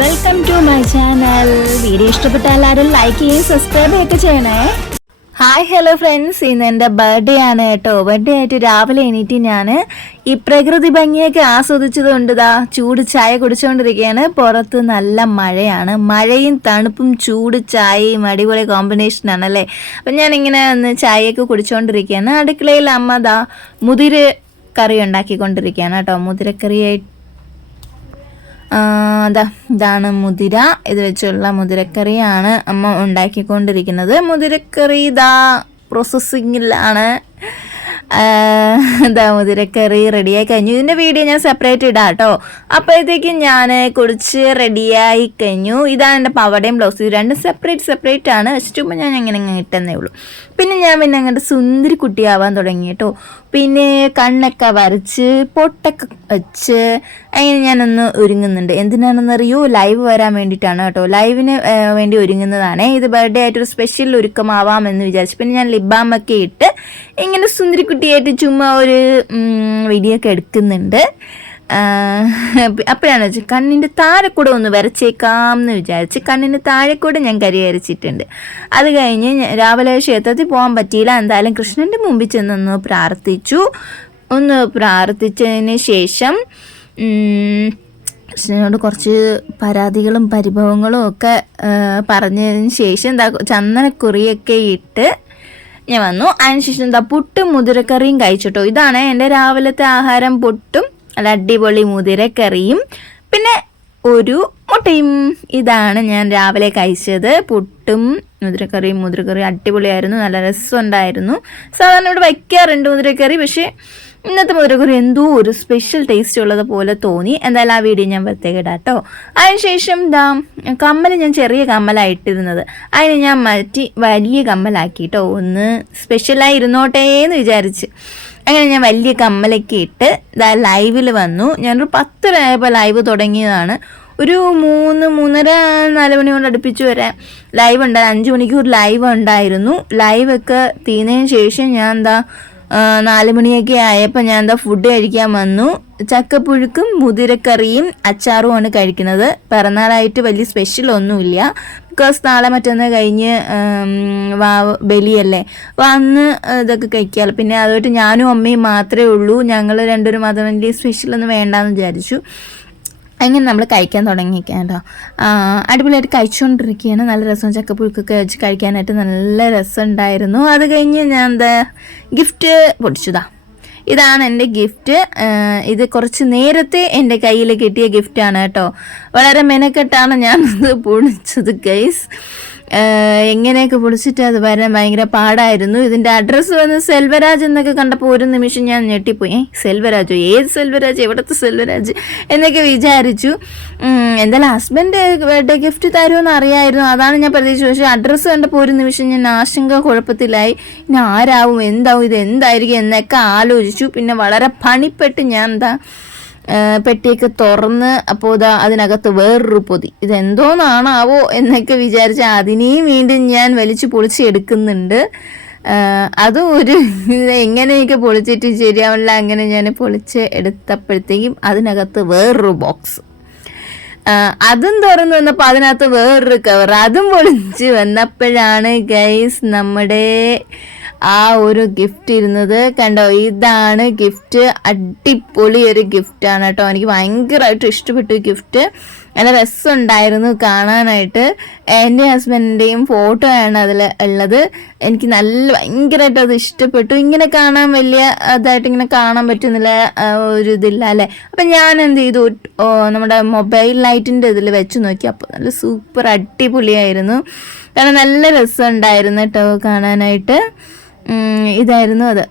Welcome to my channel. Video ഇഷ്ടപ്പെട്ടാൽ എല്ലാവരും like ചെയ്യുകയും സബ്സ്ക്രൈബ് ഒക്കെ ചെയ്യണേ. ഹായ് ഹലോ ഫ്രണ്ട്സ്, ഇന്ന് എൻ്റെ ബർത്ത്ഡേ ആണ് കേട്ടോ. ബർത്ത്ഡേ ആയിട്ട് രാവിലെ എണീറ്റ് ഞാൻ ഈ പ്രകൃതി ഭംഗിയൊക്കെ ആസ്വദിച്ചത് കൊണ്ട് ചൂട് ചായ കുടിച്ചുകൊണ്ടിരിക്കുകയാണ്. പുറത്ത് നല്ല മഴയാണ്. മഴയും തണുപ്പും ചൂട് ചായയും അടിപൊളി കോമ്പിനേഷനാണ് അല്ലേ. അപ്പം ഞാനിങ്ങനെ ഒന്ന് ചായയൊക്കെ കുടിച്ചുകൊണ്ടിരിക്കുകയാണ്. അടുക്കളയിൽ അമ്മ മുതിര കറി ഉണ്ടാക്കിക്കൊണ്ടിരിക്കുകയാണ് കേട്ടോ. മുതിരക്കറിയായിട്ട് ഇതാണ് മുതിര. ഇത് വെച്ചുള്ള മുതിരക്കറിയാണ് അമ്മ ഉണ്ടാക്കിക്കൊണ്ടിരിക്കുന്നത്. മുതിരക്കറി പ്രോസസ്സിങ്ങിലാണ്. മുതിരക്കറി റെഡിയായി കഴിഞ്ഞു. ഇതിൻ്റെ വീഡിയോ ഞാൻ സെപ്പറേറ്റ് ഇടാം കേട്ടോ. അപ്പോഴത്തേക്കും ഞാൻ കുടിച്ച് റെഡിയായി കഴിഞ്ഞു. ഇതാണ് എൻ്റെ പവടയും ബ്ലൗസ്. ഇത് രണ്ടും സെപ്പറേറ്റ് ആണ്. വെച്ചിട്ടുമ്പോൾ ഞാൻ എങ്ങനെ ഇട്ടെന്നേ ഉള്ളൂ. പിന്നെ ഞാൻ അങ്ങോട്ട് സുന്ദരി കുട്ടിയാവാൻ തുടങ്ങി കേട്ടോ. പിന്നെ കണ്ണൊക്കെ വരച്ച് പൊട്ടൊക്കെ വെച്ച് അങ്ങനെ ഞാനൊന്ന് ഒരുങ്ങുന്നുണ്ട്. എന്തിനാണെന്നറിയോ, ലൈവ് വരാൻ വേണ്ടിയിട്ടാണ് കേട്ടോ. ലൈവിന് വേണ്ടി ഒരുങ്ങുന്നതാണ്. ഇത് ബർത്ത്ഡേ ആയിട്ടൊരു സ്പെഷ്യൽ ഒരുക്കമാവാമെന്ന് വിചാരിച്ചു. പിന്നെ ഞാൻ ലിബാമൊക്കെ ഇട്ട് ഇങ്ങനെ സുന്ദരി കുട്ടിയായിട്ട് ചുമ്മാ ഒരു വീഡിയോ ഒക്കെ എടുക്കുന്നുണ്ട്. അപ്പോഴാണ് വെച്ചാൽ കണ്ണിൻ്റെ താഴെക്കൂടെ ഒന്ന് വരച്ചേക്കാം എന്ന് വിചാരിച്ച് കണ്ണിൻ്റെ താഴെക്കൂടെ ഞാൻ കരി വരച്ചിട്ടുണ്ട്. അത് കഴിഞ്ഞ് രാവിലെ ക്ഷേത്രത്തിൽ പോകാൻ പറ്റിയില്ല. എന്തായാലും കൃഷ്ണൻ്റെ മുമ്പിൽ ചെന്നൊന്ന് പ്രാർത്ഥിച്ചതിന് ശേഷം കൃഷ്ണനോട് കുറച്ച് പരാതികളും പരിഭവങ്ങളും ഒക്കെ പറഞ്ഞതിന് ശേഷം ചന്ദനക്കുറിയൊക്കെ ഇട്ട് ഞാൻ വന്നു. അതിനുശേഷം പുട്ടും മുതിരക്കറിയും കഴിച്ചിട്ടോ. ഇതാണ് എൻ്റെ രാവിലത്തെ ആഹാരം. പുട്ടും നല്ല അടിപൊളി മുതിരക്കറിയും പിന്നെ ഒരു മുട്ടയും. ഇതാണ് ഞാൻ രാവിലെ കഴിച്ചത്. പുട്ടും മുതിരക്കറിയും അടിപൊളിയായിരുന്നു. നല്ല രസമുണ്ടായിരുന്നു. സാധാരണ ഇവിടെ വയ്ക്കാറുണ്ട് മുതിരക്കറി, പക്ഷേ ഇന്നത്തെ മുതിരക്കറി എന്തോ ഒരു സ്പെഷ്യൽ ടേസ്റ്റ് ഉള്ളത് പോലെ തോന്നി. എന്തായാലും ആ വീഡിയോ ഞാൻ പ്രത്യേകം ഇടാം കേട്ടോ. അതിനുശേഷം കമ്മൽ ഞാൻ ചെറിയ കമ്മലായിട്ടിരുന്നത്, അതിന് ഞാൻ മാറ്റി വലിയ കമ്മലാക്കി കേട്ടോ. ഒന്ന് സ്പെഷ്യലായി ഇരുന്നോട്ടേ എന്ന് വിചാരിച്ച് അങ്ങനെ ഞാൻ വലിയ കമ്മലൊക്കെ ഇട്ട് ലൈവിൽ വന്നു. ഞാനൊരു 10 ലൈവ് തുടങ്ങിയതാണ്. ഒരു 3-3:30-4 മണി കൊണ്ട് അടുപ്പിച്ച് വരെ ലൈവ് ഉണ്ടായി. 5 മണിക്കൂർ ലൈവ് ഉണ്ടായിരുന്നു. ലൈവൊക്കെ തീർന്നതിന് ശേഷം ഞാൻ 4 മണിയൊക്കെ ആയപ്പോൾ ഞാൻ ഫുഡ് കഴിക്കാൻ വന്നു. ചക്കപ്പുഴുക്കും മുതിരക്കറിയും അച്ചാറുമാണ് കഴിക്കുന്നത്. പിറന്നാളായിട്ട് വലിയ സ്പെഷ്യലൊന്നുമില്ല. ബിക്കോസ് നാളെ മറ്റൊന്ന് കഴിഞ്ഞ് ബലിയല്ലേ, അപ്പോൾ അന്ന് ഇതൊക്കെ കഴിക്കാമല്ലോ. പിന്നെ അതുമായിട്ട് ഞാനും അമ്മയും മാത്രമേ ഉള്ളൂ. ഞങ്ങൾ രണ്ടുപേരും മാത്രം വലിയ സ്പെഷ്യലൊന്നും വേണ്ടാന്ന് വിചാരിച്ചു. അങ്ങനെ നമ്മൾ കഴിക്കാൻ തുടങ്ങിയിരിക്കാം കേട്ടോ. അടിപൊളിയായിട്ട് കഴിച്ചുകൊണ്ടിരിക്കുകയാണ്. നല്ല രസം. ചക്കപ്പുഴുക്കൊക്കെ വെച്ച് കഴിക്കാനായിട്ട് നല്ല രസമുണ്ടായിരുന്നു. അത് കഴിഞ്ഞ് ഞാൻ ഗിഫ്റ്റ് പൊടിച്ചതാ. ഇതാണ് എൻ്റെ ഗിഫ്റ്റ്. ഇത് കുറച്ച് നേരത്തെ എൻ്റെ കയ്യിൽ കിട്ടിയ ഗിഫ്റ്റാണ് കേട്ടോ. വളരെ മെനക്കെട്ടാണ് ഞാനത് പൊടിച്ചത് ഗൈസ്. എങ്ങനെയൊക്കെ പൊളിച്ചിട്ട് അത് വരാൻ ഭയങ്കര പാടായിരുന്നു. ഇതിൻ്റെ അഡ്രസ്സ് വന്ന് സെൽവരാജ് എന്നൊക്കെ കണ്ടപ്പോൾ ഒരു നിമിഷം ഞാൻ ഞെട്ടിപ്പോയി. സെൽവരാജോ, ഏത് സെൽവരാജ്, എവിടുത്തെ സെൽവരാജ് എന്നൊക്കെ വിചാരിച്ചു. എന്തായാലും ഹസ്ബൻഡ് ബർത്ത്ഡേ ഗിഫ്റ്റ് തരുമെന്ന് അറിയായിരുന്നു. അതാണ് ഞാൻ പ്രതീക്ഷിച്ചത്. പക്ഷേ അഡ്രസ്സ് കണ്ടപ്പോൾ ഒരു നിമിഷം ഞാൻ കുഴപ്പത്തിലായി. ഇനി ആരാവും, എന്താവും, ഇത് എന്തായിരിക്കും എന്നൊക്കെ ആലോചിച്ചു. പിന്നെ വളരെ പണിപ്പെട്ട് ഞാൻ പെട്ടിയൊക്കെ തുറന്ന് അപ്പോൾ അതിനകത്ത് വേറൊരു പൊതി. ഇതെന്തോന്നാണാവോ എന്നൊക്കെ വിചാരിച്ച് അതിനെയും വീണ്ടും ഞാൻ വലിച്ചു പൊളിച്ചെടുക്കുന്നുണ്ട്. അതും ഒരു എങ്ങനെയൊക്കെ പൊളിച്ചിട്ട് ശരിയാവില്ല. അങ്ങനെ ഞാൻ പൊളിച്ച് എടുത്തപ്പോഴത്തേക്കും അതിനകത്ത് വേറൊരു ബോക്സ്. അതും തുറന്ന് വന്നപ്പോൾ അതിനകത്ത് വേറൊരു കവർ. അതും പൊളിച്ച് വന്നപ്പോഴാണ് ഗൈസ് നമ്മുടെ ആ ഒരു ഗിഫ്റ്റ് ഇരുന്നത്. കണ്ടോ, ഇതാണ് ഗിഫ്റ്റ്. അടിപൊളി ഒരു ഗിഫ്റ്റാണ് കേട്ടോ. എനിക്ക് ഭയങ്കരമായിട്ട് ഇഷ്ടപ്പെട്ടു ഗിഫ്റ്റ്. നല്ല രസമുണ്ടായിരുന്നു കാണാനായിട്ട്. എൻ്റെ ഹസ്ബൻഡിൻ്റെയും ഫോട്ടോ ആണ് അതിൽ ഉള്ളത്. എനിക്ക് ഭയങ്കരമായിട്ട് അത് ഇഷ്ടപ്പെട്ടു. ഇങ്ങനെ കാണാൻ വലിയ ഇതായിട്ട് ഇങ്ങനെ കാണാൻ പറ്റുന്നില്ല, ഒരു ഇതില്ല അല്ലേ. അപ്പം ഞാൻ എന്ത് ചെയ്തു, നമ്മുടെ മൊബൈൽ ലൈറ്റിൻ്റെ ഇതിൽ വെച്ച് നോക്കി. അപ്പോൾ നല്ല സൂപ്പർ അടിപൊളിയായിരുന്നു. കാരണം നല്ല രസമുണ്ടായിരുന്നു കേട്ടോ കാണാനായിട്ട്. ഇതായിരുന്നു അത്.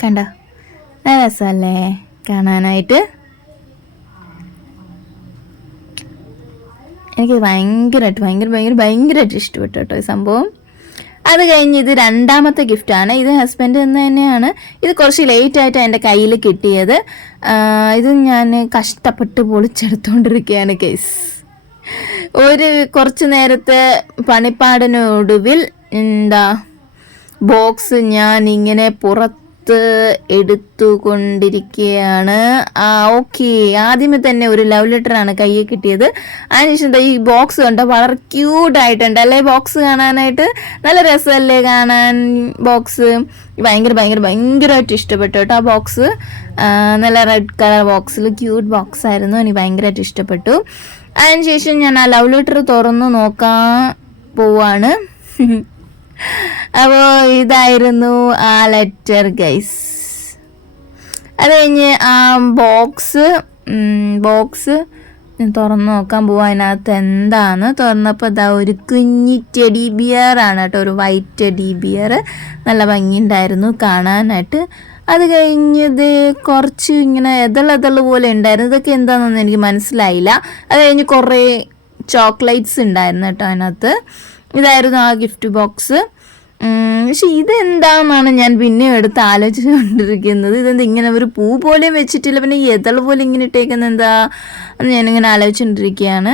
കണ്ടോ, നല്ല രസമല്ലേ കാണാനായിട്ട്. എനിക്ക് ഭയങ്കരമായിട്ട് ഇഷ്ടപ്പെട്ടു കേട്ടോ ഈ സംഭവം. അത് കഴിഞ്ഞ് ഇത് രണ്ടാമത്തെ ഗിഫ്റ്റാണ്. ഇത് ഹസ്ബൻഡ് തന്നെയാണ്. ഇത് കുറച്ച് ലേറ്റായിട്ടാണ് എൻ്റെ കയ്യിൽ കിട്ടിയത്. ഇത് ഞാൻ കഷ്ടപ്പെട്ട് പൊളിച്ചെടുത്തുകൊണ്ടിരിക്കുകയാണ് കേസ്. കുറച്ച് നേരത്തെ പണിപ്പാടിനൊടുവിൽ ബോക്സ് ഞാൻ ഇങ്ങനെ എടുത്തുകൊണ്ടിരിക്കുകയാണ്. ഓക്കെ, ആദ്യമേ തന്നെ ഒരു ലവ് ലെറ്ററാണ് കയ്യിൽ കിട്ടിയത്. അതിനുശേഷം ഈ ബോക്സ് കണ്ടോ, വളരെ ക്യൂട്ടായിട്ടുണ്ട് അല്ലേ? ബോക്സ് കാണാനായിട്ട് നല്ല രസമല്ലേ കാണാൻ? ബോക്സ് ഭയങ്കരമായിട്ട് ഇഷ്ടപ്പെട്ടു കേട്ടോ. ആ ബോക്സ് നല്ല റെഡ് കളർ ബോക്സിൽ ക്യൂട്ട് ബോക്സ് ആയിരുന്നു, എനിക്ക് ഭയങ്കരമായിട്ട് ഇഷ്ടപ്പെട്ടു. അതിനുശേഷം ഞാൻ ആ ലവ് ലെറ്റർ തുറന്നു നോക്കാൻ പോവാണ്. അപ്പോൾ ഇതായിരുന്നു ആ ലെറ്റർ ഗൈസ്. അത് കഴിഞ്ഞ് ആ ബോക്സ് തുറന്ന് നോക്കാൻ പോവാം. അതിനകത്ത് എന്താണ് തുറന്നപ്പോൾ ഇതാ ഒരു കുഞ്ഞി ടെഡി ബിയർ ആണ് കേട്ടോ, ഒരു വൈറ്റ് ടെഡി ബിയർ. നല്ല ഭംഗിയുണ്ടായിരുന്നു കാണാനായിട്ട്. അത് കഴിഞ്ഞത് കുറച്ച് ഇങ്ങനെ എതള് പോലെ ഉണ്ടായിരുന്നു. ഇതൊക്കെ എന്താണെന്നൊന്നും എനിക്ക് മനസ്സിലായില്ല. അത് കഴിഞ്ഞ് കുറേ ചോക്ലേറ്റ്സ് ഉണ്ടായിരുന്നു കേട്ടോ അതിനകത്ത്. ഇതായിരുന്നു ആ ഗിഫ്റ്റ് ബോക്സ്. പക്ഷെ ഇതെന്താണെന്നാണ് ഞാൻ പിന്നെയും എടുത്ത് ആലോചിച്ചുകൊണ്ടിരിക്കുന്നത്. ഇതെന്താ ഇങ്ങനെ ഒരു പൂ പോലെയും വെച്ചിട്ടില്ല, പിന്നെ എതള് പോലെ ഇങ്ങനെ ഇട്ടേക്കുന്നത് എന്താ എന്ന് ഞാനിങ്ങനെ ആലോചിച്ചുകൊണ്ടിരിക്കുകയാണ്.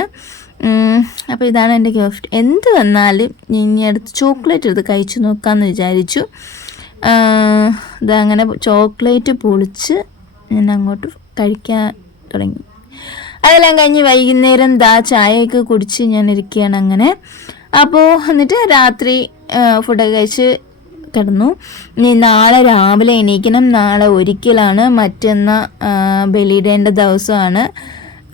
അപ്പോൾ ഇതാണ് എൻ്റെ ഗിഫ്റ്റ്. എന്ത് വന്നാലും ഇനി അടുത്ത് ചോക്ലേറ്റ് എടുത്ത് കഴിച്ചു നോക്കാമെന്ന് വിചാരിച്ചു. ഇതങ്ങനെ ചോക്ലേറ്റ് പൊളിച്ച് ഞാൻ അങ്ങോട്ട് കഴിക്കാൻ തുടങ്ങി. അതെല്ലാം കഴിഞ്ഞ് വൈകുന്നേരം ചായയൊക്കെ കുടിച്ച് ഞാൻ ഇരിക്കുകയാണ് അങ്ങനെ. അപ്പോൾ എന്നിട്ട് രാത്രി ഫുഡൊക്കെ കഴിച്ച് കിടന്നു. ഇനി നാളെ രാവിലെ എണീക്കണം. നാളെ ഒരിക്കലാണ്, മറ്റന്നാൾ ബലിയിടേണ്ട ദിവസമാണ്.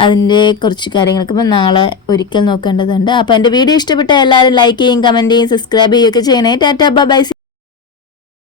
അതിൻ്റെ കുറച്ച് കാര്യങ്ങളൊക്കെ ഇപ്പം നാളെ ഒരിക്കൽ നോക്കേണ്ടതുണ്ട്. അപ്പോൾ എൻ്റെ വീഡിയോ ഇഷ്ടപ്പെട്ട എല്ലാവരും ലൈക്ക് ചെയ്യും, കമൻറ്റ് ചെയ്യും, സബ്സ്ക്രൈബ് ചെയ്യുകയൊക്കെ ചെയ്യണേ. Tata bye.